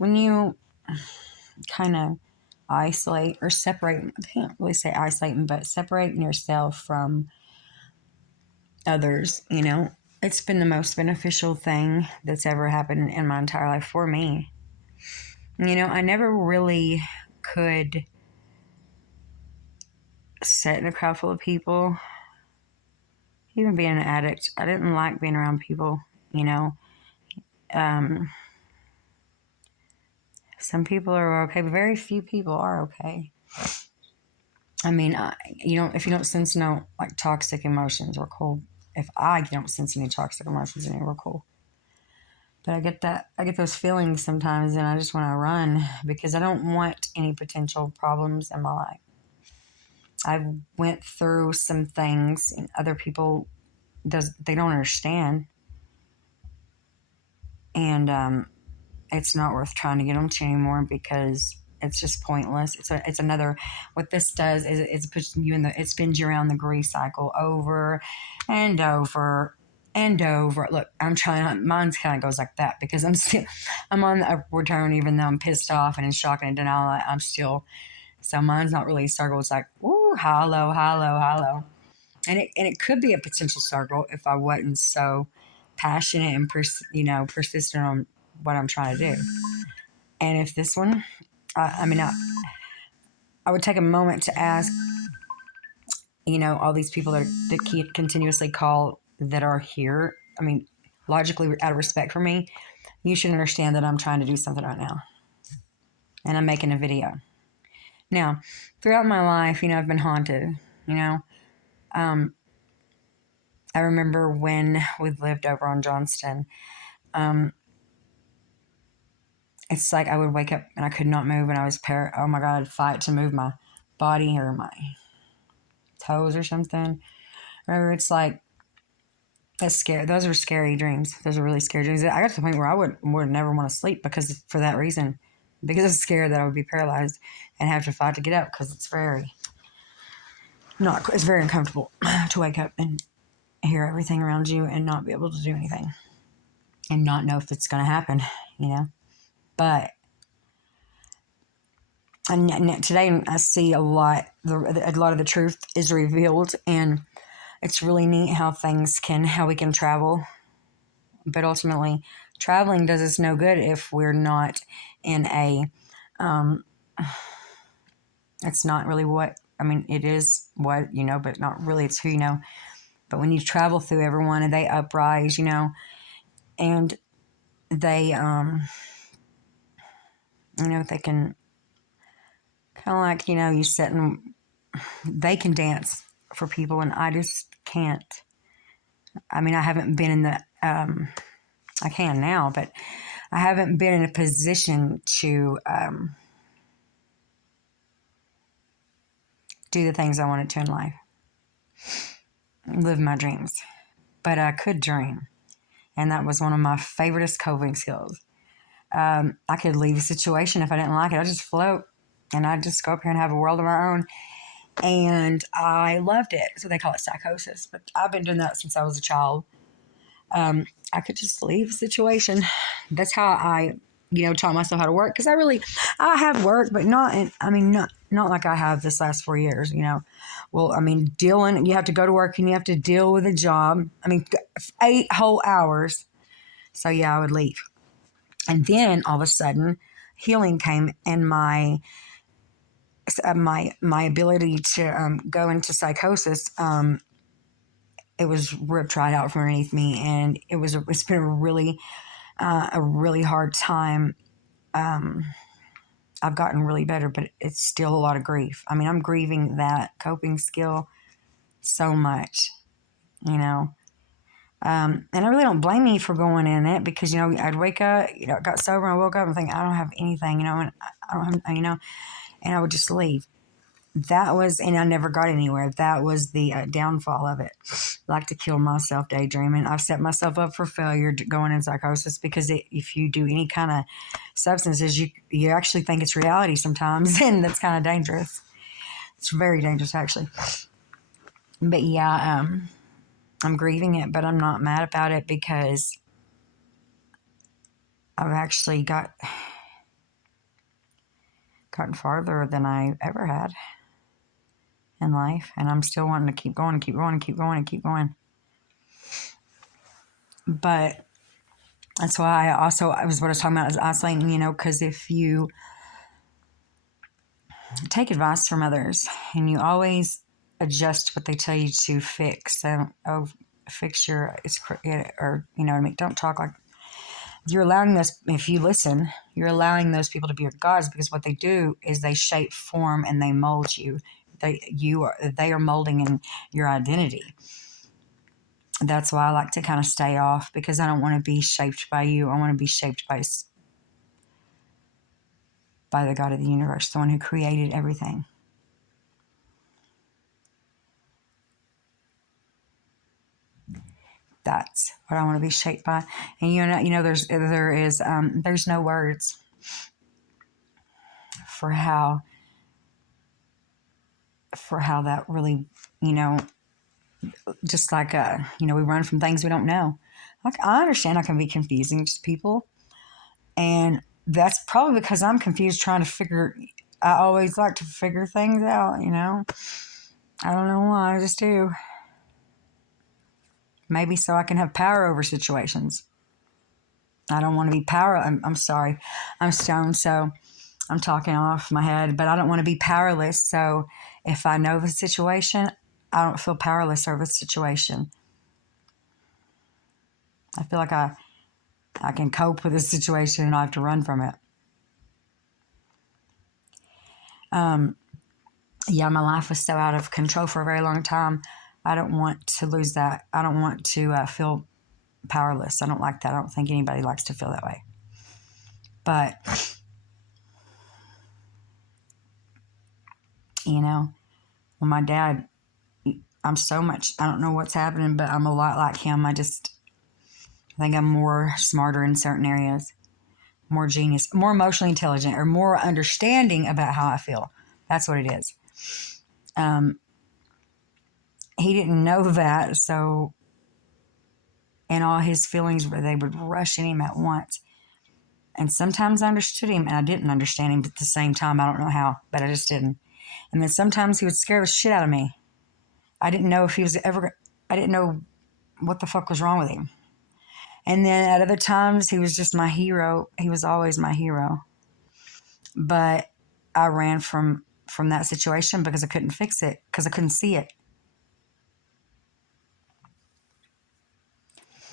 when you kind of isolate or separate, I can't really say isolating, but separating yourself from others, it's been the most beneficial thing that's ever happened in my entire life for me. I never really could sit in a crowd full of people. Even being an addict, I didn't like being around people, you know. Um, some people are okay, but very few people are okay. I mean, if you don't sense no like toxic emotions, we're cool. If I don't sense any toxic emotions in you, we're cool. But I get those feelings sometimes, and I just want to run because I don't want any potential problems in my life. I went through some things, and other people they don't understand, and it's not worth trying to get them to anymore because it's just pointless. It's another. What this does is it's puts you in it spins you around the grief cycle over and over and over. Look, I'm trying. Mine's kind of goes like that because I'm on the upward turn, even though I'm pissed off and in shock and denial. I'm still. So mine's not really a circle. It's like ooh, hollow, hollow, hollow, and it could be a potential circle if I wasn't so passionate and persistent on what I'm trying to do. And if this one, I would take a moment to ask, all these people that keep continuously call that are here. I mean, logically, out of respect for me, you should understand that I'm trying to do something right now, and I'm making a video. Now, throughout my life, I've been haunted. You know, um, I remember when we lived over on Johnston. Um, it's like I would wake up and I could not move, and I was oh my god, I'd fight to move my body or my toes or something. Remember, it's like that's scary. Those are scary dreams. Those are really scary dreams. I got to the point where I would never want to sleep because for that reason, because I was scared that I would be paralyzed and have to fight to get up because it's it's very uncomfortable to wake up and hear everything around you and not be able to do anything and not know if it's going to happen, you know. But and today I see a lot of the truth is revealed, and it's really neat how we can travel. But ultimately, traveling does us no good if we're not in a um, it's not really what I mean, it is what but not really, it's who you know. But when you travel through everyone and they uprise, and they they can kind of like, you sit and they can dance for people, and I just can't. I mean, I haven't been in the I can now, but I haven't been in a position to do the things I wanted to in life, live my dreams. But I could dream, and that was one of my favoriteest coping skills. I could leave a situation if I didn't like it. I just float, and I just go up here and have a world of my own. And I loved it. So they call it psychosis, but I've been doing that since I was a child. I could just leave a situation. That's how I, taught myself how to work. Because I have worked, but not like I have this last 4 years. Well, I mean, dealing. You have to go to work and you have to deal with a job. I mean, 8 whole hours. So yeah, I would leave, and then all of a sudden, healing came, and my ability to go into psychosis. It was ripped right out from underneath me, and it's been a really hard time. I've gotten really better, but it's still a lot of grief. I mean, I'm grieving that coping skill so much, you know. And I really don't blame me for going in it because, I'd wake up, I got sober and I woke up and think I don't have anything, and I don't have, and I would just leave. And I never got anywhere. That was the downfall of it. I like to kill myself daydreaming. I've set myself up for failure going in psychosis because if you do any kind of substances, you actually think it's reality sometimes, and that's kind of dangerous. It's very dangerous, actually. But yeah, I'm grieving it, but I'm not mad about it because I've actually got gotten farther than I ever had in life. And I'm still wanting to keep going and keep going and keep going and keep going. But that's why I was what I was talking about is isolating, because if you take advice from others and you always adjust what they tell you to fix, fix your, or, you know what I mean? Don't talk like you're allowing those, if you listen, you're allowing those people to be your gods, because what they do is they shape, form, and they mold you. They are molding in your identity. That's why I like to kind of stay off, because I don't want to be shaped by you. I want to be shaped by the God of the universe, the one who created everything. That's what I want to be shaped by. And there's no words for how that really, just like we run from things we don't know. Like, I understand I can be confusing to people, and that's probably because I'm confused trying to figure. I always like to figure things out. I don't know why, I just do. Maybe so I can have power over situations. I don't want to be I'm sorry, I'm stoned, so I'm talking off my head, but I don't want to be powerless. So if I know the situation, I don't feel powerless over the situation. I feel like I can cope with the situation and I have to run from it. Yeah, my life was so out of control for a very long time. I don't want to lose that. I don't want to feel powerless. I don't like that. I don't think anybody likes to feel that way. But, when my dad, I don't know what's happening, but I'm a lot like him. I think I'm more smarter in certain areas, more genius, more emotionally intelligent, or more understanding about how I feel. That's what it is. He didn't know that, so, and all his feelings, they would rush in him at once. And sometimes I understood him, and I didn't understand him at the same time. I don't know how, but I just didn't. And then sometimes he would scare the shit out of me. I didn't know if he was ever, I didn't know what the fuck was wrong with him. And then at other times, he was just my hero. He was always my hero. But I ran from that situation because I couldn't fix it, because I couldn't see it.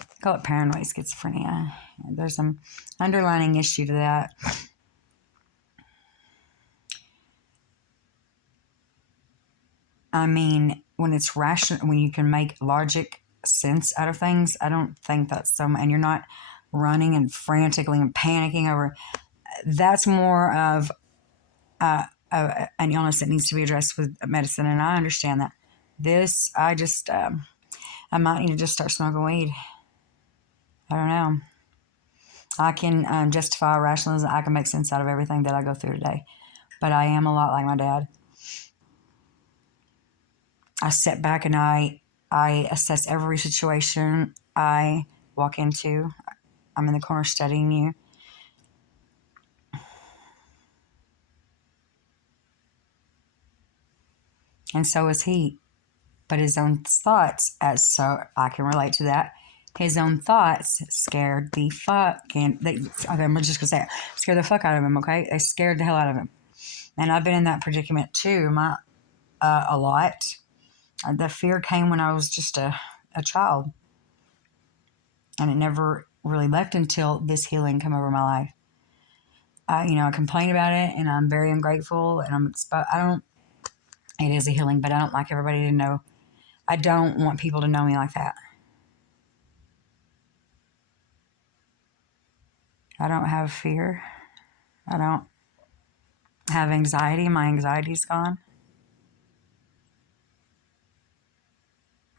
I call it paranoid schizophrenia. There's some underlying issue to that. I mean, when it's rational, when you can make logic sense out of things, I don't think that's so. And you're not running and frantically and panicking over. That's more of an illness that needs to be addressed with medicine, and I understand that. I might need to just start smoking weed. I don't know. I can justify rationalism. I can make sense out of everything that I go through today. But I am a lot like my dad. I sit back and I assess every situation I walk into. I'm in the corner studying you. And so is he. But his own thoughts, so I can relate to that. His own thoughts scared the fucking. Okay, I'm just gonna say it. Scared the fuck out of him. Okay, they scared the hell out of him. And I've been in that predicament too. A lot. The fear came when I was just a child, and it never really left until this healing came over my life. I complain about it, and I'm very ungrateful, and I don't. It is a healing, but I don't like everybody to know. I don't want people to know me like that. I don't have fear. I don't have anxiety. My anxiety's gone.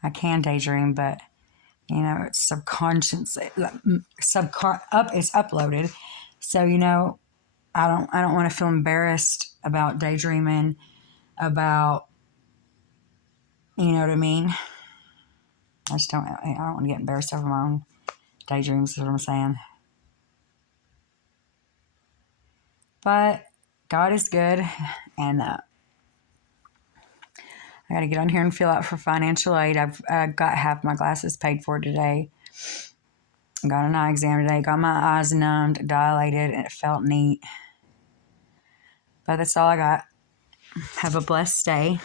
I can daydream, but it's subconscious. It's uploaded, so I don't want to feel embarrassed about daydreaming, about you know what I mean. I don't want to get embarrassed over my own daydreams. Is what I'm saying. But God is good, and I got to get on here and fill out for financial aid. I've got half my glasses paid for today. Got an eye exam today. Got my eyes numbed, dilated, and it felt neat. But that's all I got. Have a blessed day.